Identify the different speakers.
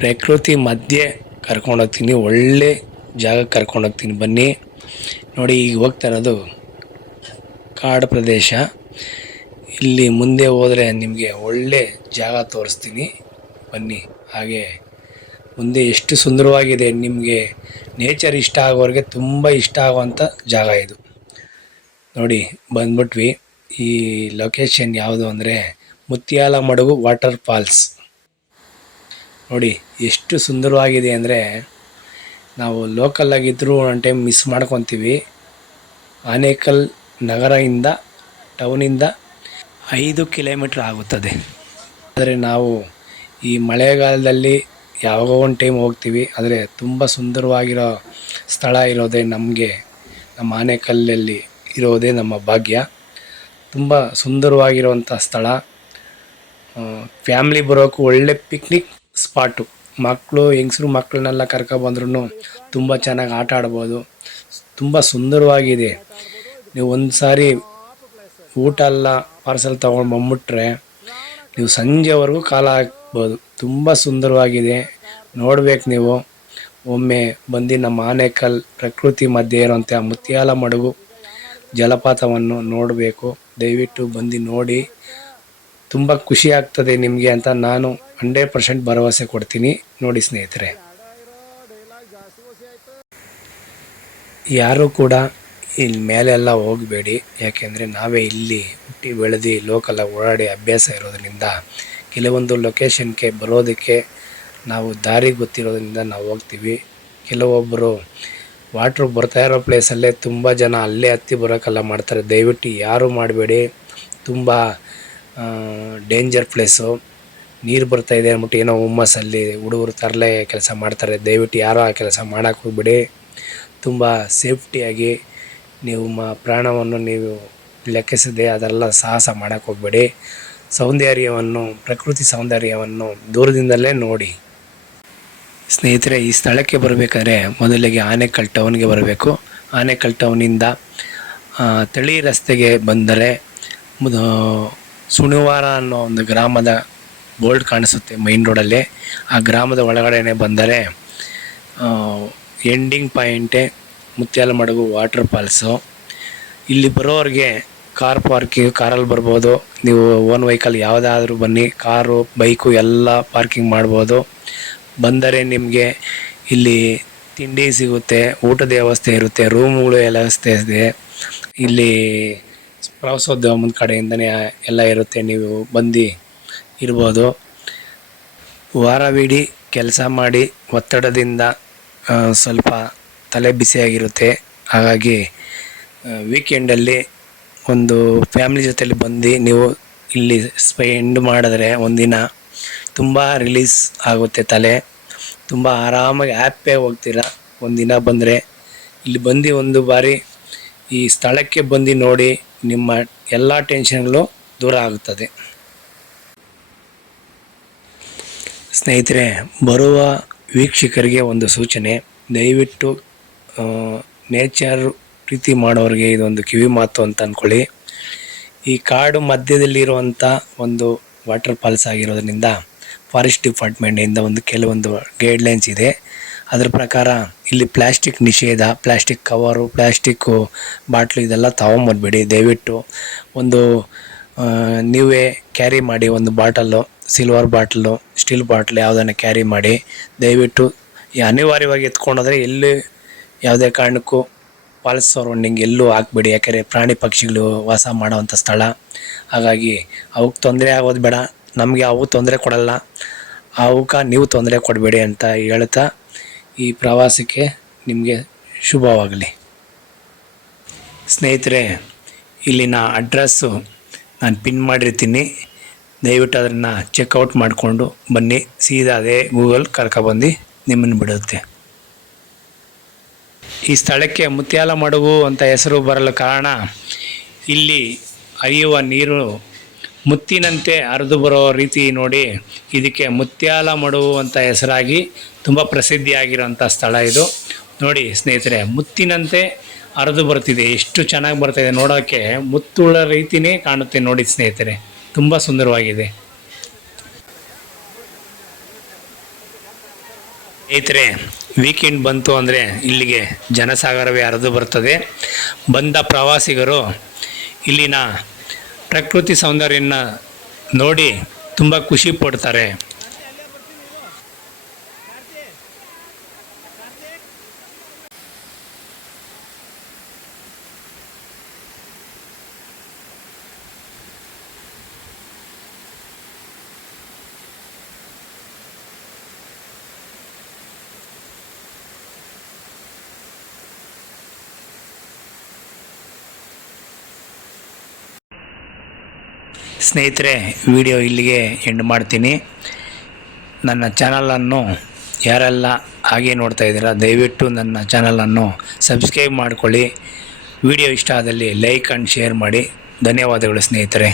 Speaker 1: ಪ್ರಕೃತಿ ಮಧ್ಯೆ ಕರ್ಕೊಂಡೋಗ್ತೀನಿ ಒಳ್ಳೆ ಜಾಗಕ್ಕೆ ಕರ್ಕೊಂಡೋಗ್ತೀನಿ ಬನ್ನಿ. ನೋಡಿ, ಈಗ ಹೋಗ್ತಾ ಇರೋದು ಕಾಡು ಪ್ರದೇಶ. ಇಲ್ಲಿ ಮುಂದೆ ಹೋದರೆ ನಿಮಗೆ ಒಳ್ಳೆ ಜಾಗ ತೋರಿಸ್ತೀನಿ. ಬನ್ನಿ. ಹಾಗೆ ಮುಂದೆ ಎಷ್ಟು ಸುಂದರವಾಗಿದೆ ನಿಮಗೆ. ನೇಚರ್ ಇಷ್ಟ ಆಗೋರಿಗೆ ತುಂಬ ಇಷ್ಟ ಆಗುವಂಥ ಜಾಗ ಇದು. ನೋಡಿ, ಬಂದ್ಬಿಟ್ವಿ. ಈ ಲೊಕೇಶನ್ ಯಾವುದು ಅಂದರೆ ಮುತ್ಯಾಲ ಮಡಗು ವಾಟರ್ ಫಾಲ್ಸ್ ನೋಡಿ, ಎಷ್ಟು ಸುಂದರವಾಗಿದೆ ಅಂದರೆ ನಾವು ಲೋಕಲ್ ಆಗಿದ್ದರೂ ಒನ್ ಟೈಮ್ ಮಿಸ್ ಮಾಡ್ಕೊತೀವಿ. ಆನೇಕಲ್ ನಗರದಿಂದ ಟೌನಿಂದ ಐದು ಕಿಲೋಮೀಟ್ರ್ ಆಗುತ್ತದೆ. ಆದರೆ ನಾವು ಈ ಮಳೆಗಾಲದಲ್ಲಿ ಯಾವಾಗೋ ಒಂದು ಟೈಮ್ ಹೋಗ್ತೀವಿ. ಆದರೆ ತುಂಬ ಸುಂದರವಾಗಿರೋ ಸ್ಥಳ ಇರೋದೇ ನಮಗೆ, ನಮ್ಮ ಆನೆಕಲ್ಲಲ್ಲಿ ಇರೋದೇ ನಮ್ಮ ಭಾಗ್ಯ. ತುಂಬ ಸುಂದರವಾಗಿರುವಂಥ ಸ್ಥಳ. ಫ್ಯಾಮ್ಲಿ ಬರೋಕ್ಕೂ ಒಳ್ಳೆ ಪಿಕ್ನಿಕ್ ಸ್ಪಾಟು. ಮಕ್ಕಳು ಹೆಂಗಸ್ರು ಮಕ್ಕಳನ್ನೆಲ್ಲ ಕರ್ಕೊಬಂದ್ರೂ ತುಂಬ ಚೆನ್ನಾಗಿ ಆಟ ಆಡ್ಬೋದು. ತುಂಬ ಸುಂದರವಾಗಿದೆ. ನೀವು ಒಂದು ಸಾರಿ ಊಟ ಎಲ್ಲ ಪಾರ್ಸಲ್ ತೊಗೊಂಡು ಬಂದ್ಬಿಟ್ರೆ ನೀವು ಸಂಜೆವರೆಗೂ ಕಾಲ ಹಾಕ್ಬೋದು. ತುಂಬ ಸುಂದರವಾಗಿದೆ. ನೋಡ್ಬೇಕು ನೀವು. ಒಮ್ಮೆ ಬಂದು ನಮ್ಮ ಆನೇಕಲ್ ಪ್ರಕೃತಿ ಮಧ್ಯೆ ಇರುವಂಥ ಮುತ್ಯಾಲ ಮಡುಗು ಜಲಪಾತವನ್ನು ನೋಡಬೇಕು. ದಯವಿಟ್ಟು ಬಂದು ನೋಡಿ. ತುಂಬ ಖುಷಿ ಆಗ್ತದೆ ನಿಮಗೆ ಅಂತ ನಾನು ಹಂಡ್ರೆಡ್ ಪರ್ಸೆಂಟ್ ಭರವಸೆ ಕೊಡ್ತೀನಿ. ನೋಡಿ ಸ್ನೇಹಿತರೆ. ಯಾರು ಕೂಡ ಇಲ್ಲಿ ಮೇಲೆಲ್ಲ ಹೋಗಬೇಡಿ. ಯಾಕೆಂದರೆ ನಾವೇ ಇಲ್ಲಿ ಹುಟ್ಟಿ ಬೆಳೆದು ಲೋಕಲ್ಲ ಓಡಾಡಿ ಅಭ್ಯಾಸ ಇರೋದರಿಂದ ಕೆಲವೊಂದು ಲೊಕೇಶನ್ಗೆ ಬರೋದಕ್ಕೆ ನಾವು ದಾರಿ ಗೊತ್ತಿರೋದ್ರಿಂದ ನಾವು ಹೋಗ್ತೀವಿ. ಕೆಲವೊಬ್ಬರು ವಾಟ್ರು ಬರ್ತಾ ಇರೋ ಪ್ಲೇಸಲ್ಲೇ ತುಂಬ ಜನ ಅಲ್ಲೇ ಹತ್ತಿ ಬರೋಕ್ಕೆಲ್ಲ ಮಾಡ್ತಾರೆ. ದಯವಿಟ್ಟು ಯಾರೂ ಮಾಡಬೇಡಿ. ತುಂಬ ಡೇಂಜರ್ ಪ್ಲೇಸು ನೀರು ಬರ್ತಾ ಇದೆ ಅಂದ್ಬಿಟ್ಟು ಏನೋ ಹುಮ್ಮಸ್ಸಲ್ಲಿ ಹುಡುಗರು ತರಲೆ ಕೆಲಸ ಮಾಡ್ತಾರೆ. ದಯವಿಟ್ಟು ಯಾರೂ ಆ ಕೆಲಸ ಮಾಡೋಕ್ಕೆ ಹೋಗ್ಬೇಡಿ. ತುಂಬ ಸೇಫ್ಟಿಯಾಗಿ ನೀವು ಮ ಪ್ರಾಣವನ್ನು ನೀವು ಲೆಕ್ಕಿಸದೆ ಅದೆಲ್ಲ ಸಾಹಸ ಮಾಡೋಕ್ಕೆ ಹೋಗಬೇಡಿ. ಸೌಂದರ್ಯವನ್ನು, ಪ್ರಕೃತಿ ಸೌಂದರ್ಯವನ್ನು ದೂರದಿಂದಲೇ ನೋಡಿ. ಸ್ನೇಹಿತರೆ, ಈ ಸ್ಥಳಕ್ಕೆ ಬರಬೇಕಾದ್ರೆ ಮೊದಲಿಗೆ ಆನೆಕಲ್ ಟೌನ್ಗೆ ಬರಬೇಕು. ಆನೆಕಲ್ ಟೌನಿಂದ ತಳಿ ರಸ್ತೆಗೆ ಬಂದರೆ ಸುಣಿವಾರ ಅನ್ನೋ ಒಂದು ಗ್ರಾಮದ ಬೋರ್ಡ್ ಕಾಣಿಸುತ್ತೆ ಮೈನ್ ರೋಡಲ್ಲಿ ಆ ಗ್ರಾಮದ ಒಳಗಡೆನೆ ಬಂದರೆ ಎಂಡಿಂಗ್ ಪಾಯಿಂಟೇ ಮುತ್ಯಾಲ ಮಡುಗು ವಾಟರ್ ಫಾಲ್ಸು ಇಲ್ಲಿ ಬರೋರಿಗೆ ಕಾರ್ ಪಾರ್ಕಿಂಗ್ ಕಾರಲ್ಲಿ ಬರ್ಬೋದು. ನೀವು ಓನ್ ವೆಹಿಕಲ್ ಯಾವುದಾದ್ರೂ ಬನ್ನಿ, ಕಾರು ಬೈಕು ಎಲ್ಲ ಪಾರ್ಕಿಂಗ್ ಮಾಡ್ಬೋದು. ಬಂದರೆ ನಿಮಗೆ ಇಲ್ಲಿ ತಿಂಡಿ ಸಿಗುತ್ತೆ, ಊಟದ ವ್ಯವಸ್ಥೆ ಇರುತ್ತೆ ರೂಮ್ಗಳು ವ್ಯವಸ್ಥೆ ಇದೆ. ಇಲ್ಲಿ ಪ್ರವಾಸೋದ್ಯಮದ ಕಡೆಯಿಂದನೇ ಎಲ್ಲ ಇರುತ್ತೆ. ನೀವು ಬಂದು ಇರ್ಬೋದು. ವಾರವಿಡೀ ಕೆಲಸ ಮಾಡಿ ಒತ್ತಡದಿಂದ ಸ್ವಲ್ಪ ತಲೆ ಬಿಸಿಯಾಗಿರುತ್ತೆ. ಹಾಗಾಗಿ ವೀಕೆಂಡಲ್ಲಿ ಒಂದು ಫ್ಯಾಮ್ಲಿ ಜೊತೆಲಿ ಬಂದು ನೀವು ಇಲ್ಲಿ ಸ್ಪೆಂಡ್ ಮಾಡಿದ್ರೆ ಒಂದಿನ ತುಂಬ ರಿಲೀಸ್ ಆಗುತ್ತೆ ತಲೆ. ತುಂಬ ಆರಾಮಾಗಿ ಹ್ಯಾಪಿಯಾಗಿ ಹೋಗ್ತೀರ? ಒಂದಿನ ಬಂದರೆ ಇಲ್ಲಿ ಬಂದು ಒಂದು ಬಾರಿ ಈ ಸ್ಥಳಕ್ಕೆ ಬಂದು ನೋಡಿ ನಿಮ್ಮ ಎಲ್ಲ ಟೆನ್ಷನ್ಗಳು ದೂರ ಆಗುತ್ತದೆ. ಸ್ನೇಹಿತರೆ, ಬರುವ ವೀಕ್ಷಕರಿಗೆ ಒಂದು ಸೂಚನೆ. ದಯವಿಟ್ಟು ನೇಚರ್ ಪ್ರೀತಿ ಮಾಡೋರಿಗೆ ಇದೊಂದು ಕಿವಿ ಮಾತು ಅಂತ ಅಂದ್ಕೊಳ್ಳಿ ಈ ಕಾಡು ಮಧ್ಯದಲ್ಲಿರುವಂಥ ಒಂದು ವಾಟರ್ ಫಾಲ್ಸ್ ಆಗಿರೋದ್ರಿಂದ ಫಾರೆಸ್ಟ್ ಡಿಪಾರ್ಟ್ಮೆಂಟಿಂದ ಒಂದು ಕೆಲವೊಂದು ಗೈಡ್ಲೈನ್ಸ್ ಇದೆ. ಅದರ ಪ್ರಕಾರ ಇಲ್ಲಿ ಪ್ಲಾಸ್ಟಿಕ್ ನಿಷೇಧ, ಪ್ಲಾಸ್ಟಿಕ್ ಕವರು ಪ್ಲಾಸ್ಟಿಕ್ಕು ಬಾಟ್ಲು ಇದೆಲ್ಲ ತಗೊಂಬರ್ಬೇಡಿ ದಯವಿಟ್ಟು ಒಂದು ನೀವೇ ಕ್ಯಾರಿ ಮಾಡಿ ಒಂದು bottle silver bottle steel bottle ಯಾವುದನ್ನು ಕ್ಯಾರಿ ಮಾಡಿ, ದಯವಿಟ್ಟು ಈ ಅನಿವಾರ್ಯವಾಗಿ ಎತ್ಕೊಂಡೋದ್ರೆ ಎಲ್ಲಿ ಯಾವುದೇ ಕಾರಣಕ್ಕೂ ಫಾಲ್ಸ್ ಸರೌಂಡಿಂಗ್ ಎಲ್ಲೂ ಹಾಕ್ಬೇಡಿ ಯಾಕೆಂದರೆ ಪ್ರಾಣಿ ಪಕ್ಷಿಗಳು ವಾಸ ಮಾಡೋವಂಥ ಸ್ಥಳ. ಹಾಗಾಗಿ ಅವಕ್ಕೆ ತೊಂದರೆ ಆಗೋದು ಬೇಡ. ನಮಗೆ ಅವು ತೊಂದರೆ ಕೊಡಲ್ಲ. ಅವಕ್ಕೆ ನೀವು ತೊಂದರೆ ಕೊಡಬೇಡಿ ಅಂತ ಹೇಳ್ತಾ ಈ ಪ್ರವಾಸಕ್ಕೆ ನಿಮಗೆ ಶುಭವಾಗಲಿ. ಸ್ನೇಹಿತರೆ, ಇಲ್ಲಿನ ಅಡ್ರೆಸ್ಸು ನಾನು ಪಿನ್ ಮಾಡಿರ್ತೀನಿ. ದಯವಿಟ್ಟು ಅದನ್ನು ಚೆಕ್ಔಟ್ ಮಾಡಿಕೊಂಡು ಬನ್ನಿ. ಸೀದಾ ಅದೇ ಗೂಗಲ್ ಕರ್ಕೊಬಂದು ನಿಮ್ಮನ್ನು ಬಿಡುತ್ತೆ. ಈ ಸ್ಥಳಕ್ಕೆ ಮುತ್ಯಾಲ ಮಡುಗು ಅಂತ ಹೆಸರು ಬರಲು ಕಾರಣ, ಇಲ್ಲಿ ಹರಿಯುವ ನೀರು ಮುತ್ತಿನಂತೆ ಹರಿದು ಬರೋ ರೀತಿ ನೋಡಿ, ಇದಕ್ಕೆ ಮುತ್ಯಾಲ ಮಡುವು ಅಂತ ಹೆಸರಾಗಿ ತುಂಬ ಪ್ರಸಿದ್ಧಿಯಾಗಿರುವಂಥ ಸ್ಥಳ ಇದು. ನೋಡಿ ಸ್ನೇಹಿತರೆ, ಮುತ್ತಿನಂತೆ ಹರಿದು ಬರ್ತಿದೆ, ಎಷ್ಟು ಚೆನ್ನಾಗಿ ಬರ್ತಾಯಿದೆ ನೋಡೋಕ್ಕೆ ಮುತ್ತುಳ್ಳ ರೀತಿನೇ ಕಾಣುತ್ತೆ ನೋಡಿ ಸ್ನೇಹಿತರೆ, ತುಂಬ ಸುಂದರವಾಗಿದೆ. ಸ್ನೇಹಿತರೆ ವೀಕೆಂಡ್ ಬಂತು ಅಂದರೆ ಇಲ್ಲಿಗೆ ಜನಸಾಗರವೇ ಹರಿದು ಬರ್ತದೆ. ಬಂದ ಪ್ರವಾಸಿಗರು ಇಲ್ಲಿನ ಪ್ರಕೃತಿ ಸೌಂದರ್ಯನ ನೋಡಿ ತುಂಬ ಖುಷಿ ಪಡ್ತಾರೆ. ಸ್ನೇಹಿತರೆ, ವಿಡಿಯೋ ಇಲ್ಲಿಗೆ ಎಂಡ್ ಮಾಡ್ತೀನಿ. ನನ್ನ ಚಾನಲನ್ನು ಯಾರೆಲ್ಲ ಹಾಗೆ ನೋಡ್ತಾ ಇದ್ದೀರಾ, ದಯವಿಟ್ಟು ನನ್ನ ಚಾನಲನ್ನು ಸಬ್ಸ್ಕ್ರೈಬ್ ಮಾಡಿಕೊಳ್ಳಿ. ವಿಡಿಯೋ ಇಷ್ಟ ಆದಲ್ಲಿ ಲೈಕ್ ಆ್ಯಂಡ್ ಶೇರ್ ಮಾಡಿ. ಧನ್ಯವಾದಗಳು ಸ್ನೇಹಿತರೆ.